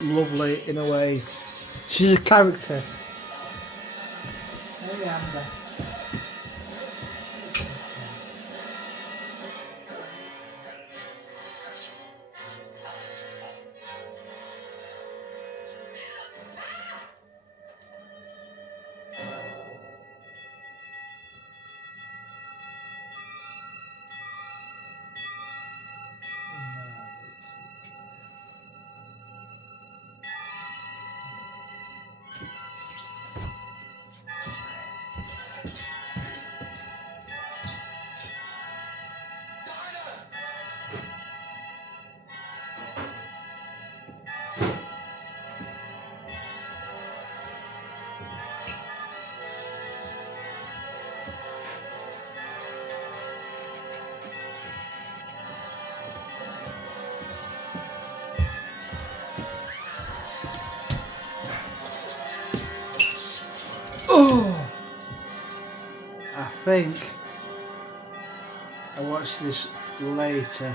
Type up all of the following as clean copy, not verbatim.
lovely in a way. She's a character. Hey, Amber. Oh, I think I watched this later.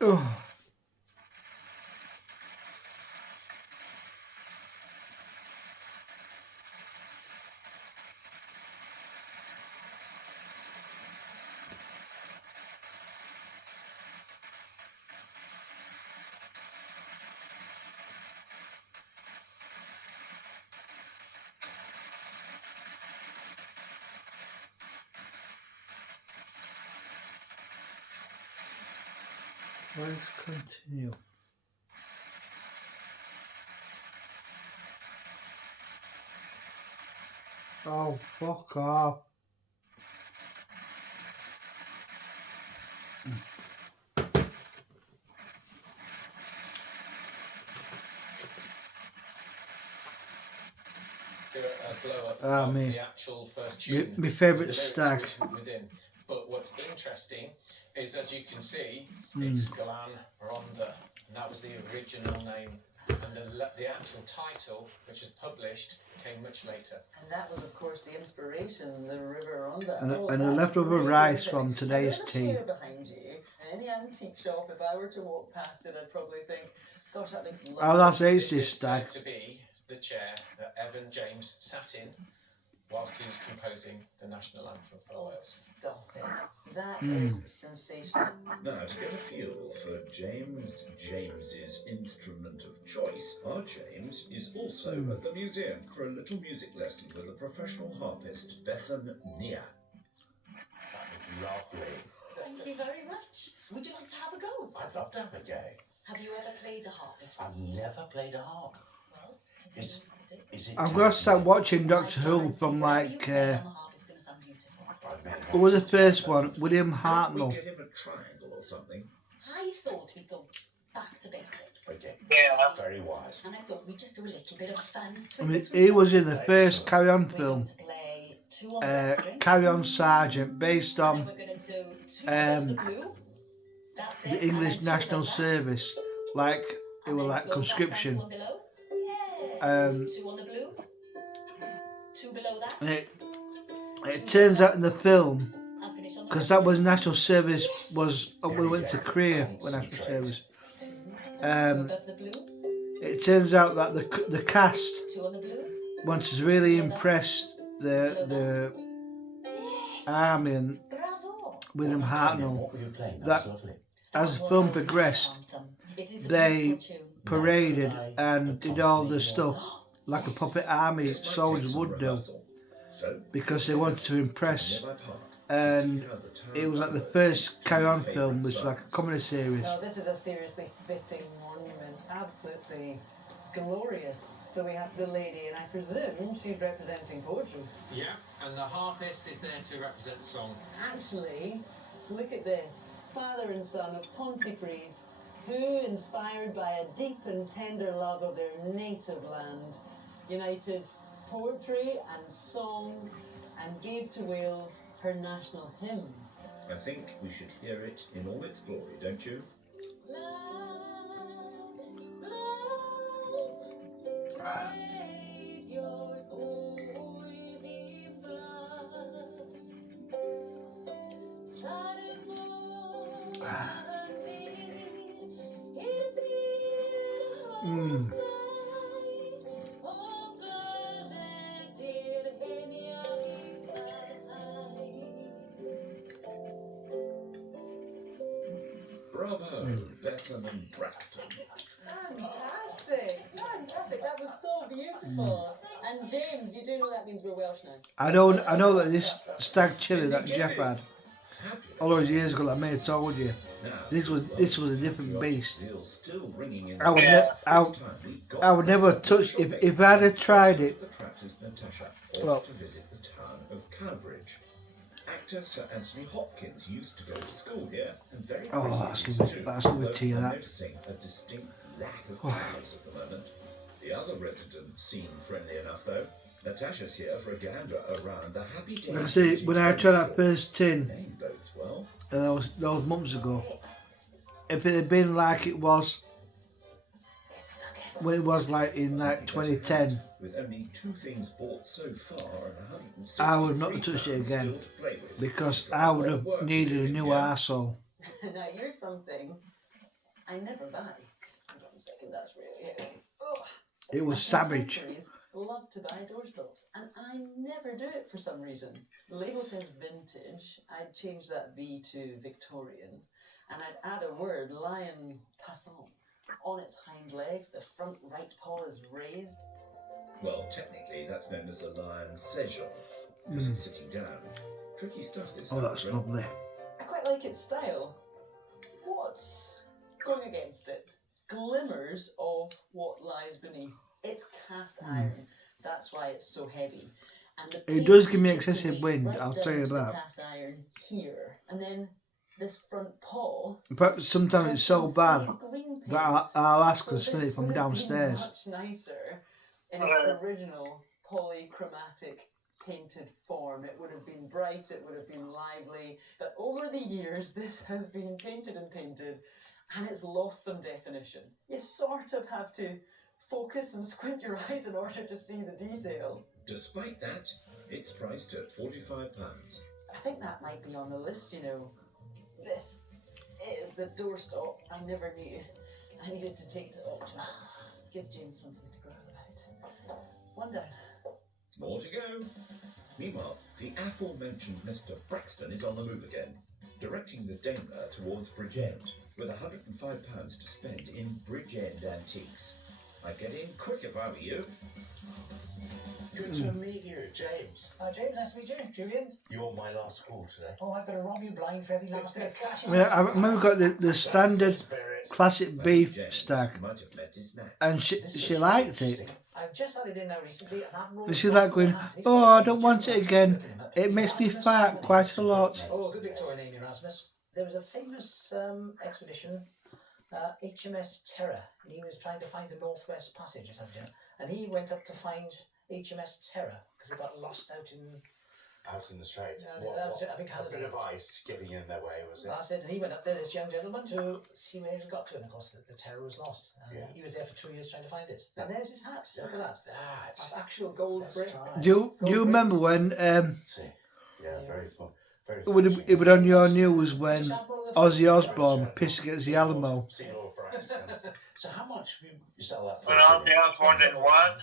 Oh. Let's continue. Oh, fuck off. Me. My favourite stag. But what's interesting is, as you can see, it's Galan Ronda, and that was the original name. And the actual title, which is published, came much later. And that was, of course, the inspiration, the River Ronda. And a leftover rice from today's tea. Behind you, any antique shop, if I were to walk past it, I'd probably think, gosh, that looks lovely. Oh, that's aged this stag. To be the chair that Evan James sat in whilst he was composing the national anthem for Wales. Stop it. That is sensational. Now, to get a feel for James's instrument of choice, our James is also at the museum for a little music lesson with a professional harpist, Bethan Nia. That was lovely. Thank you very much. Would you like to have a go? I'd love to have a go. Have you ever played a harp before? I've never played a harp. Well, Is it I'm going to start watching Doctor Who from like, what was the first one? William Hartnell. We get him a triangle or something. I thought we'd go back to basics. Okay. Yeah. Very wise. And I thought we'd just do a little bit of fun. I mean, he was in the first Carry On film, Carry On Sergeant, based on the English National Service, like it was like conscription. And it turns out in the film, because that was national service, was we went to Korea for national service. It turns out that the cast wanted to really impress the army and William Hartnell, that as the film progressed, they paraded and did all the stuff like a puppet army soldiers would do, because they wanted to impress. And it was like the first Carry On film, which was like a comedy series. No, this is a seriously fitting monument, absolutely glorious. So we have the lady, and I presume she's representing poetry. Yeah, and the harpist is there to represent song. Actually, look at this. Father and son of Pontypridd, who, inspired by a deep and tender love of their native land, united poetry and song and gave to Wales her national hymn. I think we should hear it in all its glory, don't you? Bravo, Bethan and Braxton. Fantastic! Fantastic! That was so beautiful. And James, you do know that means we're Welsh now. I know that this stag chili that Jeff had all those years ago, like I may have told you, this was a different beast. I would never touch if I had tried it. Well, Actor Sir Anthony Hopkins used to go to school here, and very that's lovely tea, that. noticing a distinct lack of cars at the moment. The other residents seem friendly enough, though. Natasha's here for a gander around the happy days. Like I say, when I tried that first tin, those months ago, if it had been like it was when it was like in like 2010, with only 2 things bought so far and I would not have touched it again because I would have needed a new arsehole. Now here's something I never buy. Hold on a second, that's really heavy. Oh, It was savage. Love to buy doorstops, and I never do it for some reason. The label says vintage. I'd change that V to Victorian, and I'd add a word, lion passant. On its hind legs, the front right paw is raised. Well, technically, that's known as a lion sejong, because it's sitting down. Tricky stuff, this. Oh, that's lovely. I quite like its style. What's going against it? Glimmers of what lies beneath. It's cast iron. That's why it's so heavy. And the It does give me paint excessive chipping wind, right I'll down tell you to the that. Cast iron here, and then this front paw. But sometimes it's so bad that I'll ask her to spin it from This would have been downstairs. much nicer in its original polychromatic painted form. It would have been bright, it would have been lively, but over the years this has been painted and it's lost some definition. You sort of have to focus and squint your eyes in order to see the detail. Despite that, it's priced at £45. I think that might be on the list, you know. This is the doorstop I never knew I needed to take to auction. Give James something to grab about. One down. More to go. Meanwhile, the aforementioned Mr. Braxton is on the move again, directing the Daimler towards Bridgend, with £105 to spend in Bridgend antiques. I'd get in quick if I were you. Good to meet you, James. James, nice to meet you. Julian? You're my last call today. Oh, I've got to rob you blind for every last bit of cash. I remember got the standard classic beef stag, Might have met his match. and she liked it. I've just had it in now recently, and that roll. And she's like going, "Oh, I don't want it again. It makes me fart quite a lot." Oh, good Victorian name, Erasmus. There was a famous expedition, HMS Terror, and he was trying to find the Northwest Passage or something, and he went up to find HMS Terror because it got lost out in the strait. that was a big A bit of ice getting in their way, was it? That's it, and he went up there, this young gentleman, to see where it got to, and of course the Terror was lost. And he was there for 2 years trying to find it. And there's his hat, look at that. That's actual gold brick. Do you remember when Yeah, very fun. Very it was on your news when Ozzy Osbourne pissed against the Alamo? So how much do you sell that for? When Ozzy Osbourne did what?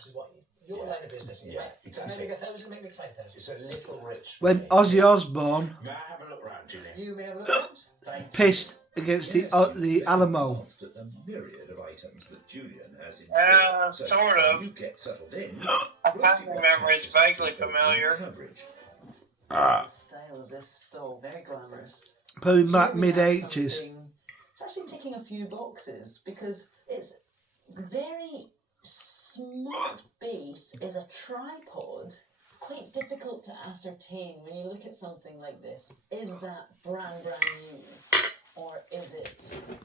Your line of business. Yeah, exactly. Make 1,000, make 5,000. It's a little rich. When Ozzy Osbourne May I have a look round, Julie? You may have a look around. pissed against the Alamo. A myriad of items that Julian has in store. Sort of. You get settled in. I can't remember, it's vaguely familiar. The style of this stall, very glamorous. Probably Here we have mid-80s. something- It's actually ticking a few boxes because it's very smart base is a tripod. It's quite difficult to ascertain when you look at something like this. Is that brand new? Or is it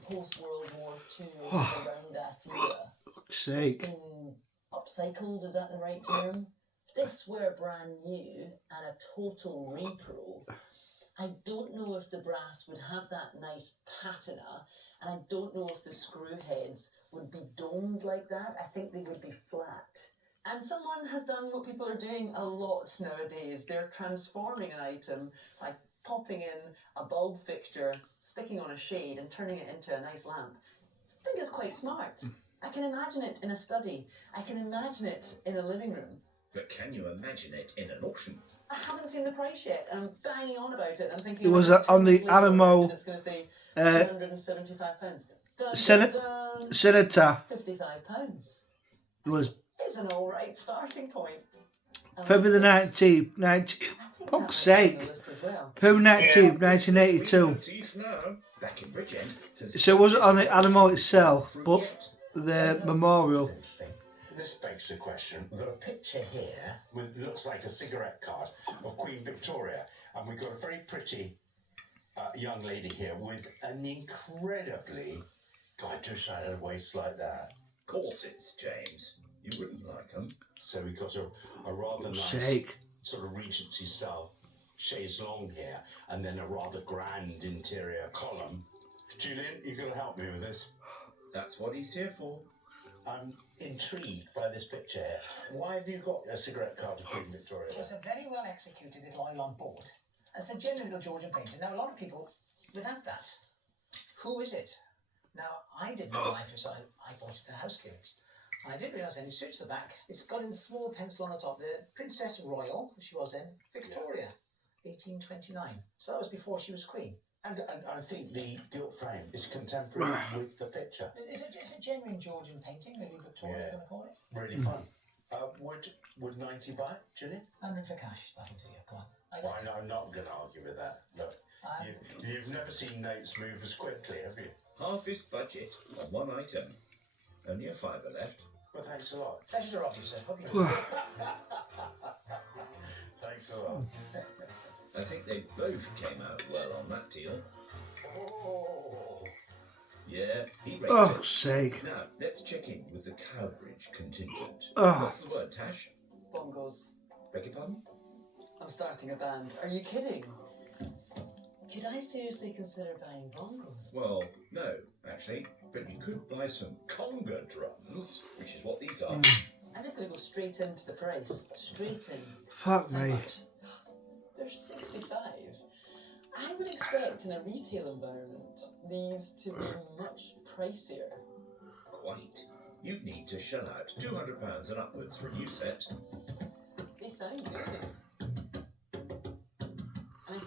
post-World War II around that era? It's Sake. been upcycled, is that the right term? If this were brand new and a total repro, I don't know if the brass would have that nice patina And I don't know if the screw heads would be domed like that. I think they would be flat. And someone has done what people are doing a lot nowadays. They're transforming an item by popping in a bulb fixture, sticking on a shade and turning it into a nice lamp. I think it's quite smart. I can imagine it in a study. I can imagine it in a living room. But can you imagine it in an auction? I haven't seen the price yet, and I'm banging on about it. I'm thinking It was on the Alamo it's going to say £275. Senator. £55. It was It's an all right starting point. February the 19th, fuck's sake. Well. February 19th, 1982. Back in Bridgend. So it wasn't on the Alamo itself, but the memorial. This begs the question. We've got a picture here with looks like a cigarette card of Queen Victoria, and we've got a very pretty young lady here with an incredibly two-sided waist like that. Corsets, James. You wouldn't like them. So we've got a rather nice sort of Regency style chaise longue here, and then a rather grand interior column. Julian, you're going to help me with this. That's what he's here for. I'm intrigued by this picture here. Why have you got a cigarette card of Queen Victoria? It's a very well executed little oil on board. It's a genuine little Georgian painting. Now, a lot of people, without that, who is it? Now, I didn't know life was I bought it in house clearance. And I didn't realise then, you search the back, it's got in small pencil on the top, the Princess Royal, she was then, Victoria, 1829. So that was before she was Queen. And I think the gilt frame is contemporary with the picture. It's a genuine Georgian painting, maybe Victoria, if you want to call it. Really fun. Would 90 buy it, Julian? 100 for cash, that'll do you, come on. I'm not going to argue with that. Look, you've never seen notes move as quickly, have you? Half his budget on one item. Only a fiver left. Well, thanks a lot. Pleasure to rob you, sir. Hope you Thanks a lot. I think they both came out well on that deal. Oh. Yeah, he rates Fuck's sake. Now, let's check in with the Cowbridge contingent. Oh. What's the word, Tash? Bongos. Beg your pardon? I'm starting a band. Are you kidding? Could I seriously consider buying bongos? Well, no, actually. But you could buy some conga drums, which is what these are. I'm just going to go straight into the price. Straight in. Fuck me. They're 65. I would expect in a retail environment these to be much pricier. Quite. You'd need to shell out £200 and upwards for a new set. They sound good.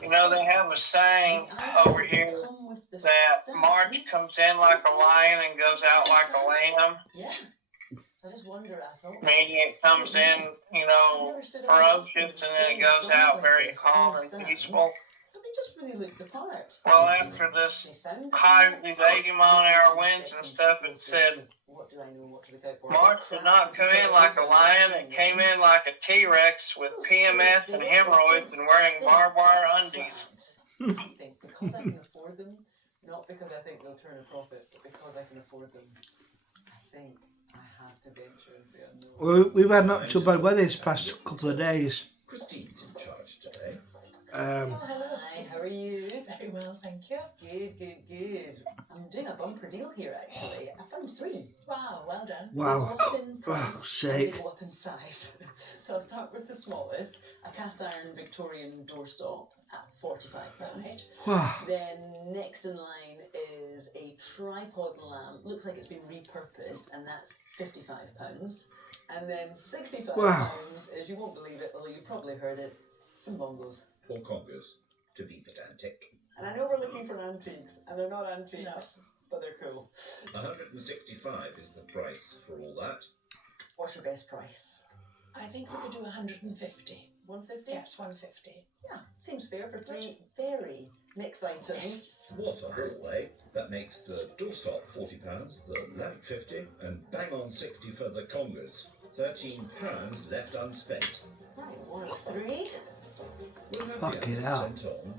You know, they have a saying over here that March comes in like a lion and goes out like a lamb. Yeah. I just wonder, Meaning it comes in, you know, ferocious and then it goes out very calm and peaceful. But they just really look the part. Well, after this these 80-mile-an-hour winds and stuff, it said March did not come in like a lion. It came in like a T-Rex with PMS and hemorrhoids and wearing barbed wire undies. I think because I can afford them, not because I think they'll turn a profit, but because I can afford them, I think I have to venture into the unknown. Well, we've had not too bad weather this past couple of days. Christine's in charge today. Hello. Hi, how are you? Very well, thank you. Good. I'm doing a bumper deal here, actually. I found 3. Wow, well done. Wow. They go up in price, Oh, sake. they go up in size. So I'll start with the smallest, a cast iron Victorian doorstop at £45. Wow. Then next in line is a tripod lamp. Looks like it's been repurposed, and that's £55. And then £65 Wow. is, you won't believe it, although you probably heard it, some bongos. Or congas, to be pedantic. And I know we're looking for antiques, and they're not antiques, but they're cool. 165 is the price for all that. What's your best price? I think we could do 150. 150? Yes, 150. Yeah, seems fair for 3 very mixed items. What a haul, eh? That makes the doorstop £40, the lamp 50, and bang on 60 for the congas. £13 left unspent. Right, 1 of 3. We'll have Fucking the hell. others sent on.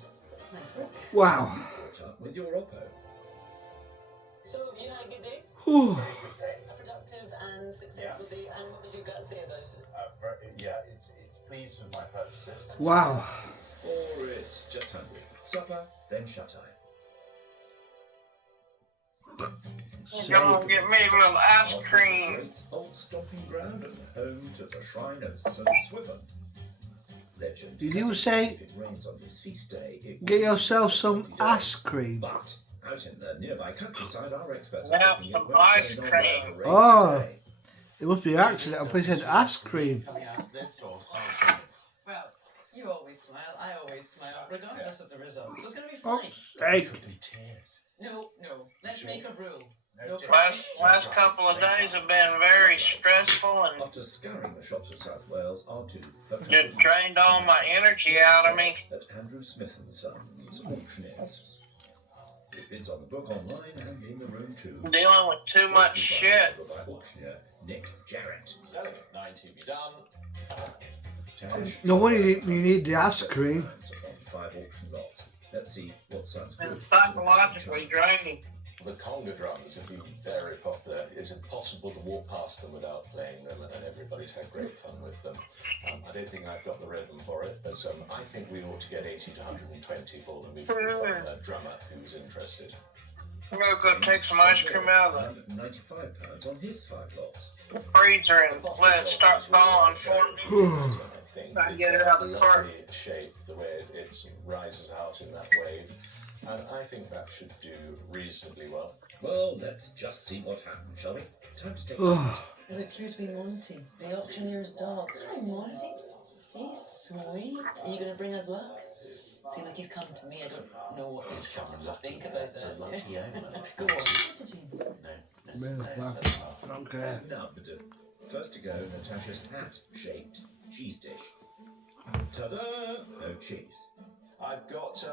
Nice work. Wow. Caught up with your Oppo. So, you had a good day? Whew. A productive and successful day, and what did you got to say about it? It's pleased with my purchases. Wow. Or it's just hungry. Supper, then shut-eye. Gonna get me a little ice cream. Great old stomping ground and home to the shrine of St. Swithin. Legend Did you has it say if it rains on his feast day, it get will yourself rain some for 50 ice days. cream? But out in the nearby countryside, our experts are Now hoping it some won't ice rain on cream. their parade Oh. today. It must be an accident. I probably said ice cream. Coming out of this or something? Well, you always smile, I always smile, regardless of the result. So it's going to be Oh, fine. hey. Could be tears. No, let's make a rule. No Last couple of days have been very stressful and After scouring the shops of South Wales, our two just drained all my energy out of me. at Andrew Smith and Sons auctioneers. It's on the book online and in the room too. Dealing with too much shit. By auctioneer Nick Jarrett. Selling at 9 to be done. Tash, No wonder you need the ice cream. on 5 auction lots. Let's see what sounds And good. psychologically draining. The conga drums have been very popular. It's impossible to walk past them without playing them, and everybody's had great fun with them. I don't think I've got the rhythm for it, but I think we ought to get 80 to 120 for them if we find a drummer who's interested. I'm gonna go take some ice cream out of £195 on his 5 lots. the freezer and let it start thawing for me. I think I it's get it out of the park. lovely shape, the way it rises out in that wave, and I think that should do reasonably well. Well, let's just see what happens, shall we? Time to take a Oh, It appears to be Monty, the auctioneer's dog. Hi, Monty. He's sweet. Are you going to bring us luck? Seems like he's come to me. I don't know what He's coming lucky. think about That's that. a lucky omen. Go on. To James. No. I don't care. Snubbed. First to go, Natasha's hat-shaped cheese dish. Ta-da! No cheese. I've got